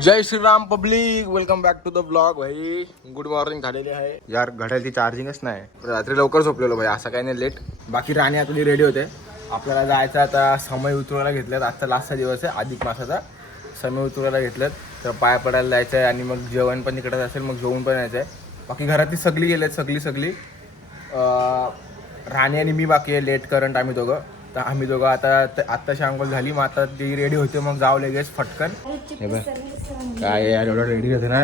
Jai Shriram public welcome back to the blog भाई good morning झालेली आहे. यार घड्याळची चार्जिंगच नाही. रात्री लवकर झोपलेलो भाई असं काही नाही लेट बाकी राणी आता रेडी होते आपल्याला जायचं आता समय उतरवायला घेतल्यात आजचा लास्टचा दिवस आहे अधिक मासाचा. समय उतरवायला घेतल्यात तर पाय पडायला जायचं आहे आणि मग जेवण पण तिकडे असेल मग जेवण पण यायचं आहे. बाकी घरातली सगळी गेलेत सगळी सगळी. राणी आणि मी बाकी आहे लेट करंट आम्ही दोघं. तर आम्ही दोघं आता त- आत्ताशी अंघोळ झाली मग आता ती रेडी होते मग जाऊ लगेच फटकन. हे बघ. काय यार एवढं रेडी होते ना.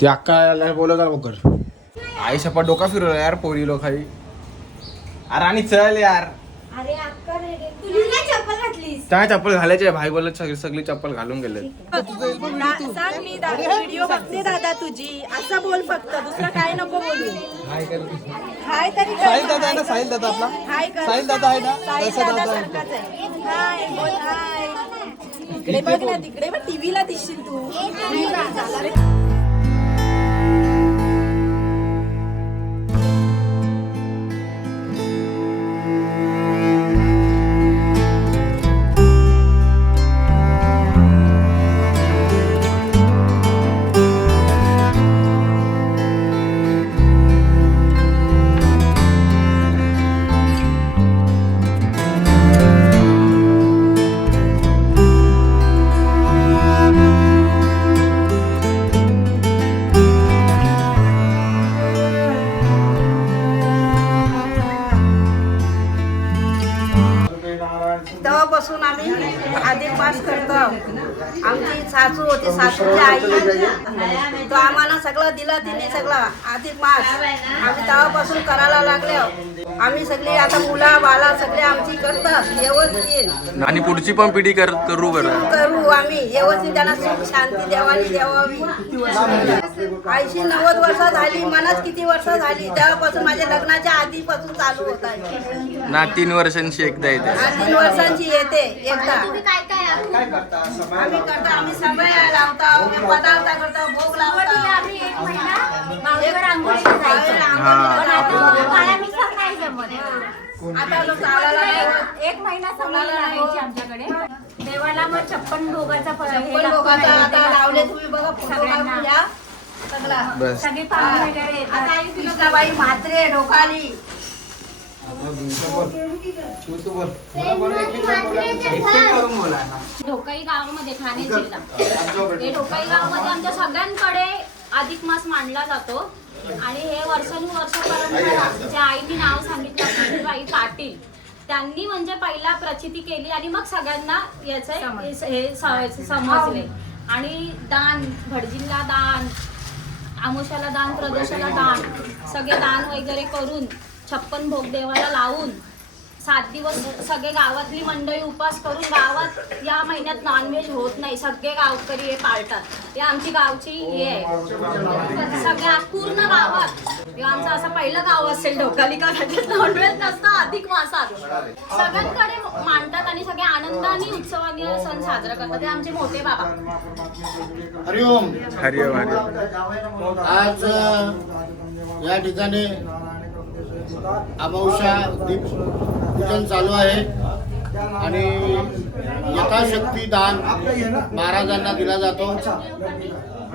ती अक्का बोलत आला बघर आई सपा डोका फिरवला यार पोरी लोकाई अरे आणि चल यार. अरे अक्का रे रे. तुझी काय चप्पल घातलीस काय चप्पल घालायची भाई बोलत सगळी सगळी चप्पल घालून गेले सांग मी व्हिडिओ बघते दादा तुझी. असं बोल फक्त दुसरं काय नको बोलू. हाय तरी कर. साहिल दादा आहे ना? साहिल दादा आपला? हाय कर. साहिल दादा आहे ना? साहिल दादा दादा आहे. सारखाच आहे. हाय बोल हाय. इकडे बघ ना तिकडे बघ टीव्हीला दिसशील तू. तेव्हापासून आम्ही मास करतो. आमची सासू होती सासूची आई तो आम्हाला सगळं दिलं तिने सगळं. अधिक मास आम्ही तेव्हापासून करायला लागले आम्ही सगळी आता मुला बाला सगळे आमची करतात व्यवस्थित. आणि पुढची पण पिढी कर करू आम्ही. व्यवस्थित त्यांना सुख शांती देवानी द्यावावी ऐंशी नव्वद वर्ष झाली मनात किती वर्ष झाली तेव्हापासून माझ्या लग्नाच्या आधीपासून चालू होत आहे. ना तीन वर्षांची एकदा येते. तीन वर्षांची येते एकदा. काय काय आम्ही करतो आम्ही सगळे लावतो आम्ही पदार्थ करतो भोग लावतो. आम्ही एक महिना माऊलीवर आंघोळीला जायचं. हा. पण आता काळ्या मिक्सर नाही जमत. आता लोक नाही. एक महिना लागायची आमच्याकडे. देवाला मग छप्पन भोगाचा फळ हे पण लागतो लोकांचा आता लावले. तुम्ही बघा फोटो सगळ्यांना. काढून घ्या. सगळा बस. सगळी पाहुणे वगैरे येतात. आता पिलकाबाई म्हात्रे डोकाली. ढोकाई गावामध्ये ठाणे जिल्हा. हे ढोकाई गावामध्ये आमच्या सगळ्यांकडे अधिक मास मांडला जातो. आणि हे वर्षानुवर्ष परंपरा ज्या आईने नाव सांगितलं बाई पाटील त्यांनी म्हणजे पहिला प्रचिती केली आणि मग सगळ्यांना याचे हे स- समजले. आणि दान भटजींना दान आमुषाला दान प्रदोषाला दान सगळे दान वगैरे करून छप्पन भोग देवाला लावून सात दिवस सगळे गावातली मंडळी उपास करून गावात या महिन्यात नॉनव्हेज होत नाही. सगळे गावकरी हे पाळतात. हे आमची गावची हे आहे. सगळ्या पूर्ण गावात. हे आमचं असं पहिलं गाव असेल ढोकाली का त्याच्यात नॉनव्हेज नसतं अधिक मासात. सगळ्यांकडे मांडतात आणि सगळे आनंदाने उत्सवाने सण साजरा करतात. ते आमचे मोठे बाबा. हरिओम. हरिओम हरिओम. आज या ठिकाणी अमावस्या दीप पूजन चालू आहे? आणि यथाशक्ती दान महाराजांना दिला जातो.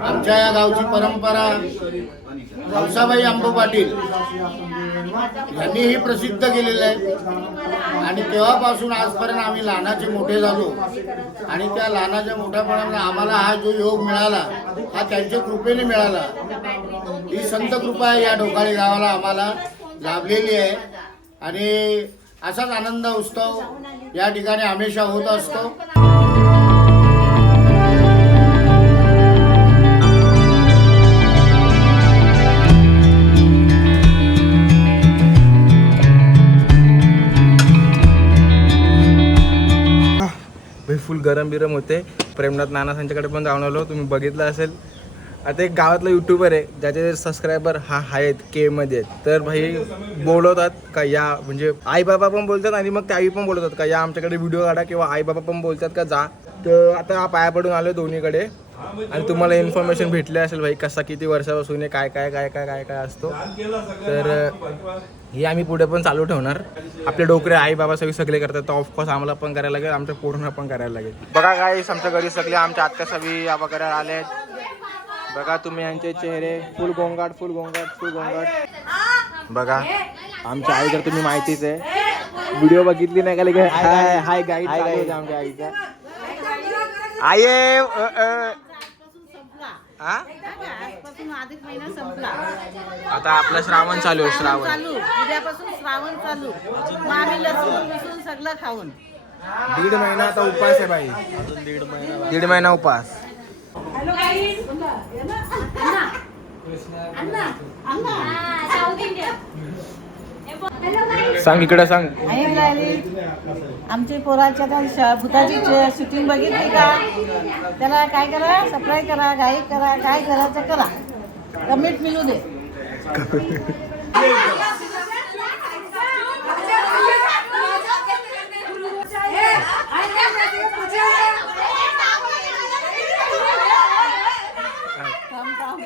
आमच्या या गावची परंपरा हौसाबाई अंबू पाटील यांनी ही प्रसिद्ध केलेलं आहे. आणि तेव्हापासून आजपर्यंत आम्ही लहानाचे मोठे झालो. आणि त्या लहानाच्या मोठ्यापणाने आम्हाला हा जो योग मिळाला हा त्यांच्या कृपेने मिळाला. ही संत कृपा या ढोकाळी गावाला आम्हाला लाभलेली आहे. आणि असाच आनंद उत्सव या ठिकाणी हमेशा होत असतो. फुल गरम बिरम होते. प्रेमनाथ नाना यांच्याकडे पण जाऊन आलो. तुम्ही बघितलं असेल. आता एक गावातला युट्यूबर आहे ज्याचे सबस्क्रायबर हा आहेत के मध्ये आहेत. तर भाई बोलवतात का या म्हणजे आई बाबा पण बोलतात आणि मग त्याही पण बोलवतात का या आमच्याकडे व्हिडिओ काढा किंवा आई बाबा पण बोलतात का जा. तर आता पाया पडून आलो दोन्हीकडे. आणि तुम्हाला इन्फॉर्मेशन भेटले असेल भाई कसा किती वर्षापासून आहे काय काय काय काय काय काय असतो. तर हे आम्ही पुढे पण चालू ठेवणार. आपले डोकरे आई बाबा सगळे सगळे करतात. तर ऑफकोर्स आम्हाला पण करायला लागेल आमच्या पूर्ण पण करायला लागेल. बघा काय आमच्या घरी सगळे आमच्या आत्या सगळी वगैरे आले आहेत बघा तुम्ही यांचे चेहरे. फुल गोंगाट फुल गोंगाट फुल गोंगाट. बघा आमच्या आई तर तुम्ही माहितीच आहे. व्हिडिओ बघितली नाही का लगे हाय हाय गाईड आमच्या आईचा. आई आहे, अ, अ. हा? आजपासून अधिक महिना संपला आता आपला श्रावण चालू आहे श्रावण. चालू उद्यापासून श्रावण चालू सगळं खाऊन दीड महिना आता उपास आहे बाई. दीड महिना दीड महिना उपास. साऊथ इंडियन सांग इकडे सांग. आहे राहिली आमची पोराच्या त्या श- भूताची शूटिंग बघितली का? त्याला काय करा? सप्लाय करा गाईड करा काय करायचं करा. कमीट मिळू दे हाय गाईस. बघा, या माझ्या सगळ्या हाय गाईस. इकडे बघा, या माझ्या भाषा आम्ही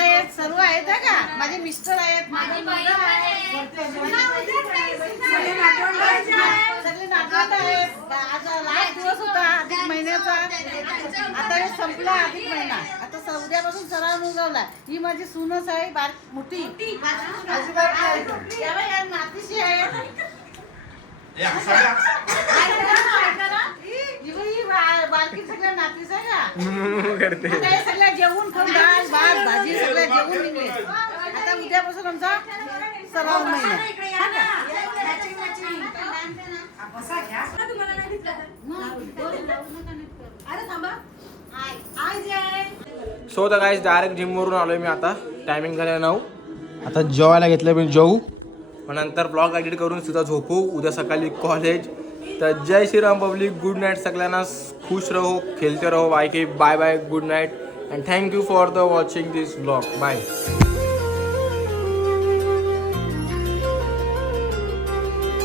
सर्व आहेत हा का माझे मिस्टर आहेत माझी मुलगा आहे सगळे नातवंड आहेत आज लास्ट दिवस होता अधिक महिन्याचा आता हे संपला अधिक महिना आता स- उद्यापासून सराव उगवला ही माझी सूनच आहे बार मोठी अजिबात नाही. या बाई, या नातीशी आहे ही बा- बारकी सगळ्या नातीच आहे का करते. सगळं जेवून खाऊन डाळ भात भाजी सगळं जेवून निघले. आता उद्यापासून आमचा सराव महिना. सो तर गाईज डायरेक्ट जिमवरून आलोय मी आता. टायमिंग झालं नऊ. आता जेवायला घेतलं मी जेवू. मग नंतर ब्लॉग एडिट करून सुद्धा झोपू. उद्या सकाळी कॉलेज तर जय श्रीराम पब्लिक गुड नाईट सगळ्यांना. खुश रहो खेलते रहो bye K bye bye good night and thank you for the watching this blog bye